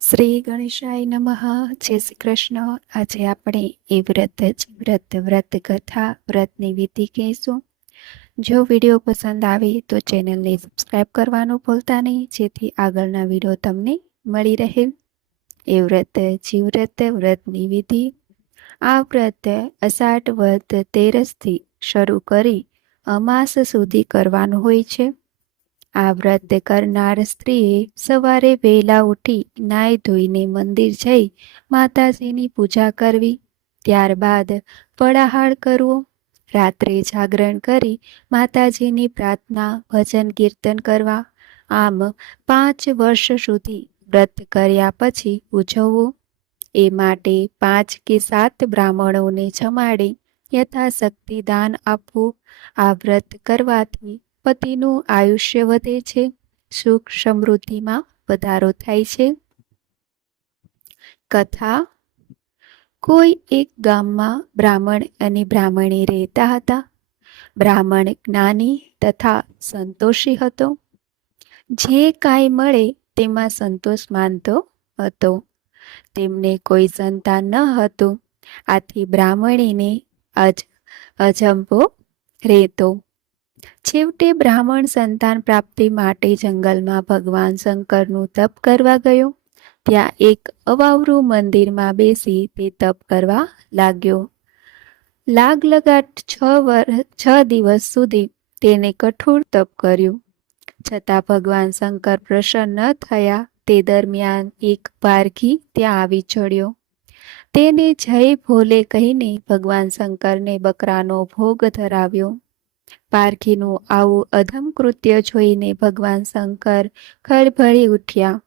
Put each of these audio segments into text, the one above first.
શ્રી ગણેશાય નમઃ. જય શ્રી કૃષ્ણ. આજે આપણે એ વ્રત જ વ્રત વ્રત કથા વ્રતની વિધિ કહીશું. જો વીડિયો પસંદ આવે તો ચેનલને સબસ્ક્રાઈબ કરવાનું ભૂલતા નહીં, જેથી આગળના વીડિયો તમને મળી રહે. એ વ્રત જીવ્રત વ્રતની વિધિ. આ વ્રત અષાઢ વ્રત તેરસથી શરૂ કરી અમાસ સુધી કરવાનું હોય છે. આ વ્રત કરનાર સ્ત્રીએ સવારે વહેલા ઉઠી નાઈ ધોઈને મંદિર જઈ માતાજીની પૂજા કરવી. ત્યારબાદ ફળાહાર કરવો. રાત્રે જાગરણ કરી માતાજીની પ્રાર્થના, ભજન કીર્તન કરવા. આમ પાંચ વર્ષ સુધી વ્રત કર્યા પછી ઉજવવું. એ માટે પાંચ કે સાત બ્રાહ્મણોને જમાડી યથાશક્તિ દાન આપવું. આ વ્રત કરવાથી પતિનું આયુષ્ય વધે છે, સુખ સમૃદ્ધિમાં વધારો થાય છે. કથા. કોઈ એક ગામમાં બ્રાહ્મણ અને બ્રાહ્મણી રહેતા હતા. બ્રાહ્મણ જ્ઞાની તથા સંતોષી હતો. જે કાંઈ મળે તેમાં સંતોષ માનતો હતો. તેમને કોઈ સંતાન ન હતું. આથી બ્રાહ્મણીને અજ અજંબો રહેતો. છેવટે બ્રાહ્મણ સંતાન પ્રાપ્તિ માટે જંગલમાં ભગવાન શંકરનું તપ કરવા ગયો. ત્યાં એક અવાવરું મંદિરમાં બેસી તે તપ કરવા લાગ્યો. લાગ લગાટ છ વર્ષ છ દિવસ સુધી તેને કઠોર તપ કર્યું. છતાં ભગવાન શંકર પ્રસન્ન ન થયા. તે દરમિયાન એક પારખી ત્યાં આવી ચડ્યો. તેને જય ભોલે કહીને ભગવાન શંકરને બકરાનો ભોગ ધરાવ્યો. પારખીનું આવું અધમ કૃત્ય જોઈને ભગવાન શંકર ખળભળી ઉઠ્યા.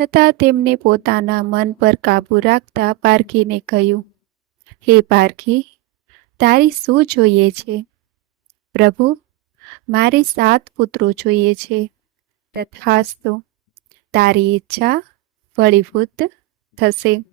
છતાં તેમને પોતાના મન પર કાબુ રાખતા પારખીને કહ્યું, હે પારખી, તારી શું જોઈએ છે? પ્રભુ, મારે સાત પુત્રો જોઈએ છે. તથાસ્તુ, તારી ઈચ્છા ફળીભૂત થશે.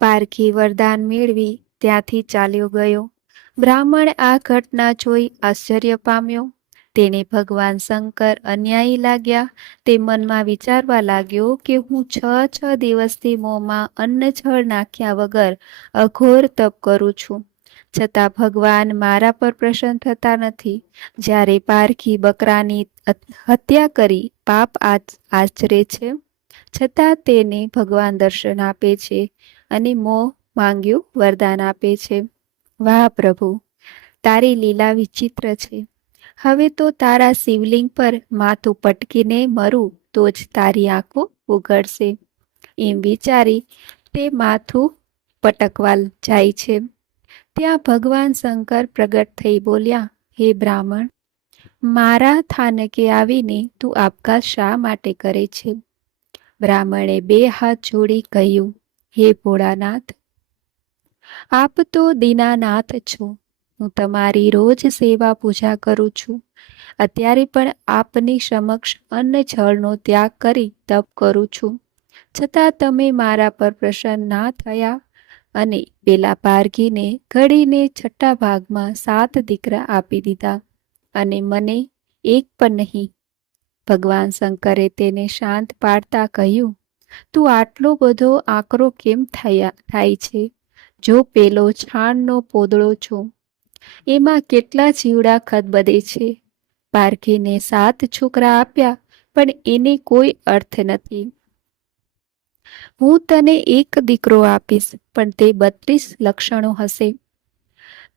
પારખી વરદાન મેળવી ત્યાંથી ચાલ્યો ગયો. બ્રાહ્મણ આ ઘટના જોઈ આશ્ચર્ય પામ્યો. તેને ભગવાન શંકર અન્યાયી લાગ્યા. તે મનમાં વિચારવા લાગ્યો કે હું છ છ દિવસથી મોંમાં અન્ન જળ નાખ્યા વગર અઘોર તપ કરું છું. છતાં ભગવાન મારા પર પ્રસન્ન થતા નથી. જ્યારે પારખી બકરાની હત્યા કરી પાપ આચરે છે. છતાં તેને ભગવાન દર્શન આપે છે અને મોં માંગ્યું વરદાન આપે છે. વાહ પ્રભુ, તારી લીલા વિચિત્ર છે. હવે તો તારા શિવલિંગ પર માથું પટકીને મરું તો જ તારી આંખો ઉઘડશે. એમ વિચારી તે માથું પટકવા જાય છે. ત્યાં ભગવાન શંકર પ્રગટ થઈ બોલ્યા, હે બ્રાહ્મણ, મારા થાનકે આવીને તું આપઘાત શા માટે કરે છે? બ્રાહ્મણે બે હાથ જોડી કહ્યું, હે ભોળાનાથ આપ તો દીનાનાથ છો. હું તમારી રોજ સેવા પૂજા કરું છું. અત્યારે પણ આપની સમક્ષ અન્ન જળનો ત્યાગ કરી તપ કરું છું. છતાં તમે મારા પર પ્રસન્ન ના થયા અને પેલા પારઘીને ઘડીને છઠ્ઠા ભાગમાં સાત દીકરા આપી દીધા અને મને એક પણ નહીં. ભગવાન શંકરે તેને શાંત પાડતા કહ્યું, તું આટલો બધો આકરો કેમ થયા, થાય છે? જો પેલો છાણનો પોદળો છો, એમાં કેટલા જીવડા ખદબદે છે. પારખીને સાત છોકરા આપ્યા, પણ એને કોઈ અર્થ નથી. હું તને એક દીકરો આપીશ, પણ તે બત્રીસ લક્ષણો હશે.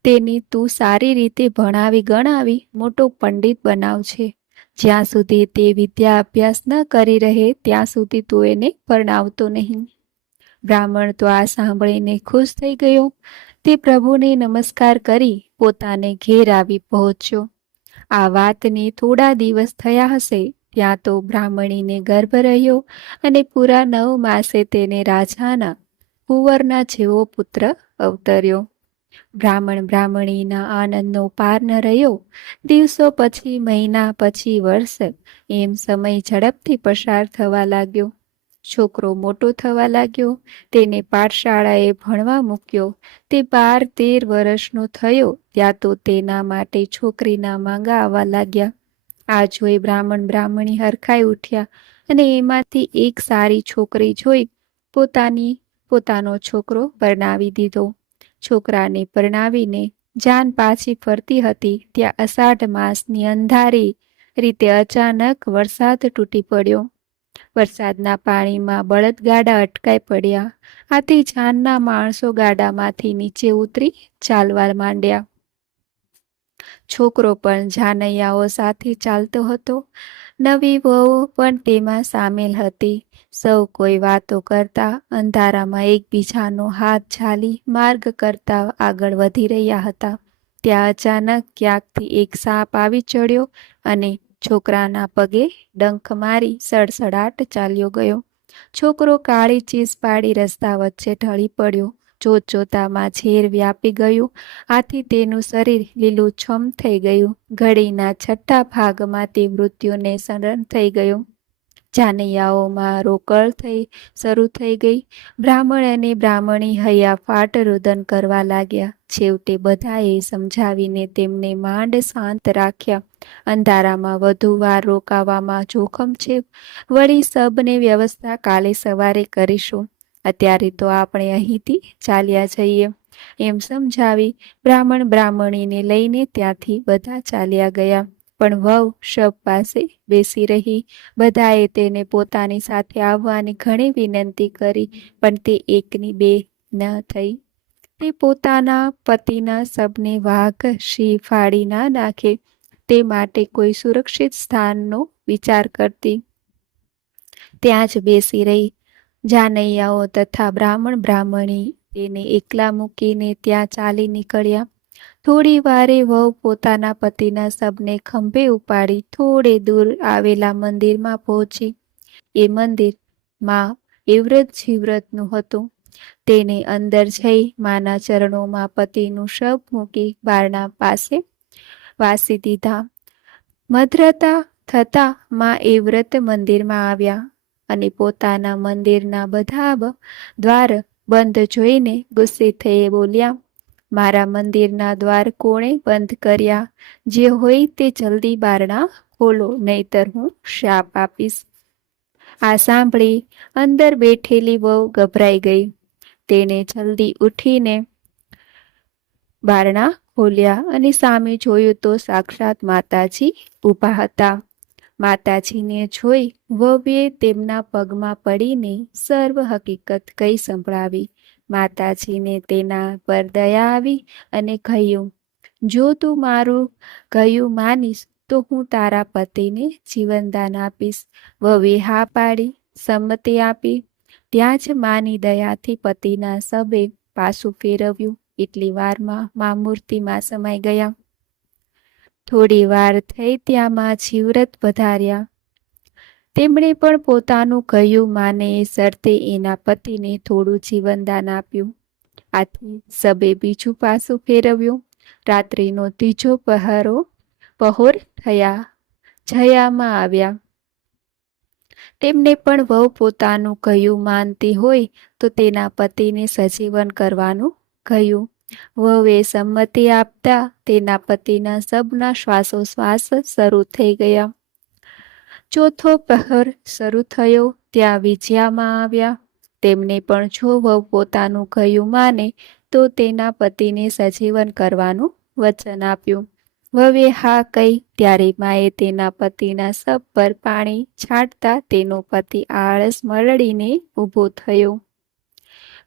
તેને તું સારી રીતે ભણાવી ગણાવી, મોટો પંડિત બનાવશે જ્યાં સુધી તે વિદ્યા અભ્યાસ ન કરી રહે, ત્યાં સુધી તું એને પરણાવતો નહીં. બ્રાહ્મણ તો આ સાંભળીને ખુશ થઈ ગયો. તે પ્રભુને નમસ્કાર કરી પોતાને ઘેર આવી પહોંચ્યો. આ વાતને થોડા દિવસ થયા હશે, ત્યાં તો બ્રાહ્મણીને ગર્ભ રહ્યો અને પૂરા નવ માસે તેને રાજાના કુંવરના જેવો પુત્ર અવતર્યો. બ્રાહ્મણ બ્રાહ્મણીના આનંદનો પાર ન રહ્યો. દિવસો પછી, મહિના પછી, વર્ષ એમ સમય ઝડપથી પસાર થવા લાગ્યો. છોકરો મોટો થવા લાગ્યો, તેને પાઠશાળાએ ભણવા મૂક્યો. તે બાર તેર વર્ષનો થયો, ત્યાં તો તેના માટે છોકરીના માંગા આવવા લાગ્યા. આ જોઈ બ્રાહ્મણ બ્રાહ્મણી હરખાઈ ઉઠ્યા અને એમાંથી એક સારી છોકરી જોઈ પોતાની, પોતાનો છોકરો પરણાવી દીધો. છોકરાને પરણાવીને જાન પાછી ફરતી હતી. ત્યાં અષાઢ માસની અંધારી રીતે અચાનક વરસાદ તૂટી પડ્યો. વરસાદના પાણીમાં બળદગાડા અટકાઈ પડ્યા. આથી જાનના માણસો ગાડામાંથી નીચે ઉતરી ચાલવા માંડ્યા. છોકરો પણ જાનૈયાઓ સાથે ચાલતો હતો. નવી વહુ પણ તેમાં સામેલ હતી. સૌ કોઈ વાતો કરતા અંધારામાં એકબીજાનો હાથ ઝાલી માર્ગ કરતા આગળ વધી રહ્યા હતા. ત્યાં અચાનક ક્યાંકથી એક સાપ આવી ચડ્યો અને છોકરાના પગે ડંખ મારી સડસડાટ ચાલ્યો ગયો. છોકરો કાળી ચીસ પાડી રસ્તા વચ્ચે ઢળી પડ્યો. જોત જોતામાં ઝેર વ્યાપી ગયું. આથી તેનું શરીર લીલુંછમ થઈ ગયું. ઘડીના છઠ્ઠા ભાગમાં તે મૃત્યુને શરણ થઈ ગયું. જાનૈયાઓમાં રોકળ થઈ શરૂ થઈ ગઈ. બ્રાહ્મણ અને બ્રાહ્મણી હૈયા ફાટ રુદન કરવા લાગ્યા. છેવટે બધાએ સમજાવીને તેમને માંડ શાંત રાખ્યા. અંધારામાં વધુ વાર રોકાવામાં જોખમ છે. વળી સબને વ્યવસ્થા કાલે સવારે કરીશું. અત્યારે તો આપણે અહીંથી ચાલ્યા જઈએ. એમ સમજાવી બ્રાહ્મણ બ્રાહ્મણીને લઈને ત્યાંથી બધા ચાલ્યા ગયા. પણ વહુ શબ પાસે બેસી રહી. બધાએ તેને પોતાની સાથે આવવાની ઘણી વિનંતી કરી, પણ તે એકની બે ન થઈ. તે પોતાના પતિના શબને વાઘ શી ફાડી ના નાખે. તે માટે કોઈ સુરક્ષિત સ્થાનનો વિચાર કરતી. ત્યાં જ બેસી રહી. જાનૈયાઓ તથા બ્રાહ્મણ બ્રાહ્મણી તેને એકલા મૂકીને ત્યાં ચાલી નીકળ્યા. થોડી વારે વહુ પોતાના પતિના શબને ખંભે ઉપાડી થોડે દૂર આવેલા મંદિરમાં પહોંચી. એ મંદિરમાં એવ્રત જીવ્રતનું હતું. તેને અંદર જઈ માના ચરણોમાં પતિનું શબ મૂકી બારણા પાસે વાસી દીધા. મધ્રતા થતા માં એવ્રત મંદિરમાં આવ્યા અને પોતાના મંદિરના બધા દ્વાર બંધ જોઈને ગુસ્સે થઈ બોલ્યા મારા મંદિરના દ્વાર કોણે બંધ કર્યા? જે હોય તે જલ્દી બારણા ખોલો, નહીતર હું શાપ આપીશ. આ સાંભળી અંદર બેઠેલી વહુ ગભરાઈ ગઈ. તેણે જલ્દી ઉઠીને બારણા ખોલ્યા અને સામે જોયું તો સાક્ષાત માતાજી ઊભા હતા. માતાજીને જોઈ વહુએ તેમના પગમાં પડીને સર્વ હકીકત કઈ સંભળાવી. માતાજીને તેના પર દયા આવી અને કહ્યું, જો તું મારું કહ્યું માનીશ, તો હું તારા પતિને જીવનદાન આપીશ. વવે હા પાડી, સંમતિ આપી. ત્યાં જ માની દયાથી પતિના સબે પાછું ફેરવ્યું. એટલી વારમાં મા મૂર્તિમાં સમાઈ ગયા. થોડી વાર થઈ ત્યાં માં જીવ્રત વધાર્યા તેમણે પણ પોતાનું કહ્યું માને એ શરતે એના પતિને થોડું જીવનદાન આપ્યું. આથી સબે બીજું પાસું ફેરવ્યું. રાત્રિનો ત્રીજો પહારો પહોર થયા, જયામાં આવ્યા. તેમને પણ વહુ પોતાનું કહ્યું માનતી હોય તો તેના પતિને સજીવન કરવાનું કહ્યું. વહુએ સંમતિ આપતા તેના પતિના સબના શ્વાસોશ્વાસ શરૂ થઈ ગયા. ચોથો પહર શરૂ થયો. ત્યાં વિજયામાં આવ્યા. તેમને પણ જો વહુ પોતાનું કહ્યું માને તો તેના પતિને સજીવન કરવાનું વચન આપ્યું. વવે હા કહી, ત્યારે માએ તેના પતિના સબ પર પાણી છાંટતા તેનો પતિ આળસ મરડીને ઊભો થયો.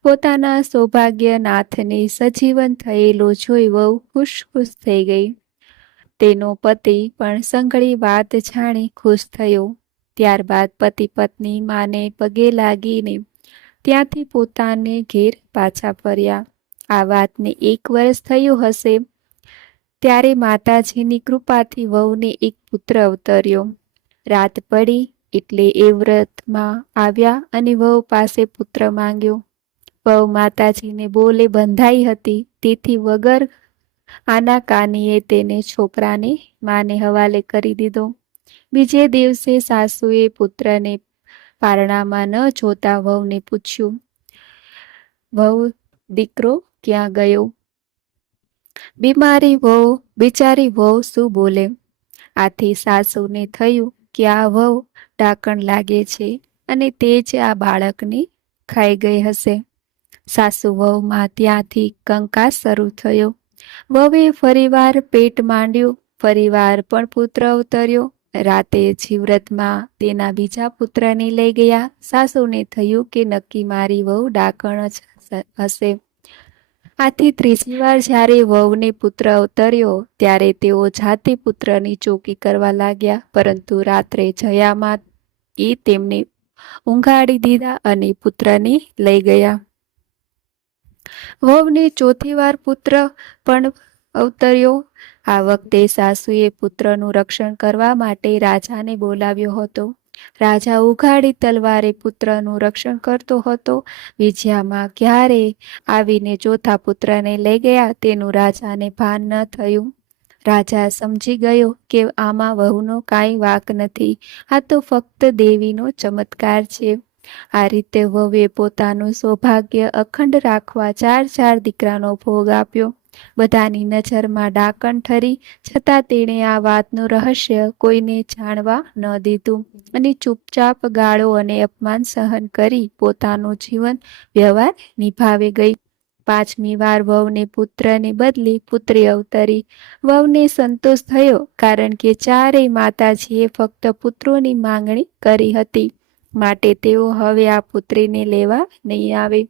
પોતાના સૌભાગ્યનાથને સજીવન થયેલો જોઈ વહુ ખુશ ખુશ થઈ ગઈ. તેનો પતિ પણ સંઘળી વાત જાણી ખુશ થયો. ત્યારબાદ પતિ પત્ની માને પગે લાગીને ત્યાંથી પોતાને ઘેર પાછા ફર્યા. આ વાતને એક વર્ષ થયું હશે ત્યારે માતાજીની કૃપાથી વહુને એક પુત્ર અવતર્યો. રાત પડી એટલે એ વ્રતમાં આવ્યા અને વહુ પાસે પુત્ર માંગ્યો. વહુ માતાજીને બોલે બંધાઈ હતી તેથી વગર આના કાનીએ તેને છોકરાને માને હવાલે કરી દીધો. બીજે દિવસે સાસુએ પુત્રને પારણામાં ન જોતા વહુને પૂછ્યું, વહુ, દીકરો ક્યાં ગયો? બીમારી વહુ, બિચારી વહુ શું બોલે? આથી સાસુને થયું કે આ વહુ ડાકણ લાગે છે અને તે જ આ બાળકને ખાઈ ગઈ હશે. સાસુ વહુમાં ત્યાંથી કંકાસ શરૂ થયો. વહુએ ફરીવાર પેટ માંડ્યું, ફરીવાર પણ પુત્ર અવતર્યો. રાતે જીવ્રતમાં તેના બીજા પુત્રને લઈ ગયા. સાસુને થયું કે નક્કી મારી વહુ ડાકણ જ હશે. આથી ત્રીજી વાર જ્યારે વહુને પુત્ર અવતર્યો, ત્યારે તેઓ જાતે પુત્રની ચોકી કરવા લાગ્યા. પરંતુ રાત્રે જયામાં એ તેમને ઊંઘાડી દીધા અને પુત્રને લઈ ગયા. વહુને ચોથી વાર પુત્ર પણ અવતર્યો. આ વખતે સાસુએ પુત્રનું રક્ષણ કરવા માટે રાજાને બોલાવ્યો હતો. રાજા ઉઘાડી તલવારે પુત્રનું રક્ષણ કરતો હતો. વિજયામાં ક્યારે આવીને ચોથા પુત્રને લઈ ગયા તેનું રાજાને ભાન ન થયું. રાજા સમજી ગયો કે આમાં વહુનો કાંઈ વાક નથી. આ તો ફક્ત દેવીનો ચમત્કાર છે. આ રીતે વહુએ પોતાનું સૌભાગ્ય અખંડ રાખવા ચાર ચાર દીકરાનો ભોગ આપ્યો. બધાની નજરમાં ડાકણ ઠરી, છતાં તેણે આ વાતનું રહસ્ય કોઈને જાણવા ન દીધું અને ચૂપચાપ ગાળો અને અપમાન સહન કરી પોતાનું જીવન વ્યવહાર નિભાવે ગઈ. પાંચમી વાર વહુને પુત્રને બદલે પુત્રી અવતરી. વહુને સંતોષ થયો કારણ કે ચારેય માતાજીએ ફક્ત પુત્રોની માંગણી કરી હતી. માટે તેઓ હવે આ પુત્રીને લેવા નહીં આવે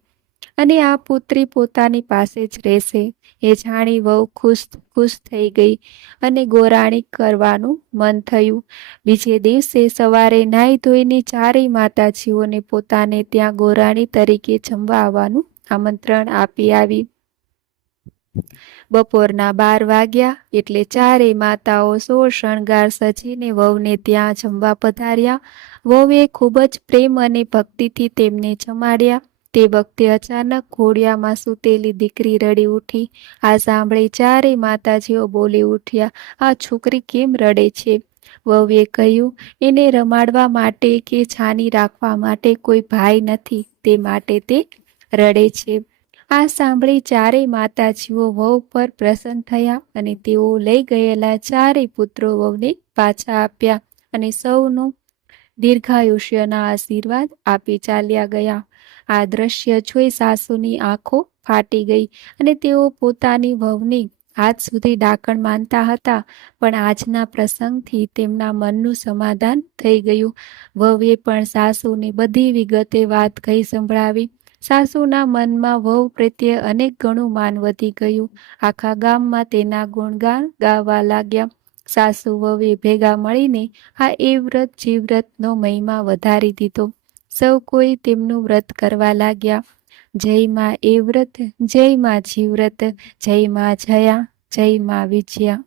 અને આ પુત્રી પોતાની પાસે જ રહેશે. એ જાણી વહુ ખુશ ખુશ થઈ ગઈ અને ગોરાણી કરવાનું મન થયું. બીજે દિવસે સવારે નાહી ધોઈને ચારેય માતાજીઓને પોતાને ત્યાં ગોરાણી તરીકે જમવા આવવાનું આમંત્રણ આપી આવી. બપોરના બાર વાગ્યા એટલે ચારેય માતાઓ સોળ શણગાર સજીને વહુને ત્યાં જમવા પધાર્યા. વહુએ ખૂબ જ પ્રેમ અને ભક્તિથી તેમને જમાડ્યા. તે વખતે અચાનક ઘોડિયામાં સૂતેલી દીકરી રડી ઉઠી. આ સાંભળી ચારેય માતાજીઓ બોલી ઉઠ્યા, આ છોકરી કેમ રડે છે? વહુએ કહ્યું, એને રમાડવા માટે કે છાની રાખવા માટે કોઈ ભાઈ નથી. તે માટે તે રડે છે. આ સાંભળી ચારેય માતાજીઓ વહુ પર પ્રસન્ન થયા અને તેઓ લઈ ગયેલા ચારેય પુત્રો વહુને પાછા આપ્યા અને સૌનું દીર્ઘાયુષ્યના આશીર્વાદ આપી ચાલ્યા ગયા. આ દ્રશ્ય જોઈ સાસુની આંખો ફાટી ગઈ અને તેઓ પોતાની વહુની આજ સુધી ડાકણ માનતા હતા, પણ આજના પ્રસંગથી તેમના મનનું સમાધાન થઈ ગયું. વહુએ પણ સાસુને બધી વિગતે વાત કહી સંભળાવી સાસુના મનમાં વહુ પ્રત્યે અનેક ગણું માન વધી ગયું. આખા ગામમાં તેના ગુણગાન ગાવા લાગ્યા. સાસુ વહુએ ભેગા મળીને આ એ વ્રત જીવ્રતનો મહિમા વધારી દીધો. સૌ કોઈ તેમનું વ્રત કરવા લાગ્યા. જય માં એ વ્રત, જય માં જીવ્રત જય માં જયા, જય માં વિજયા.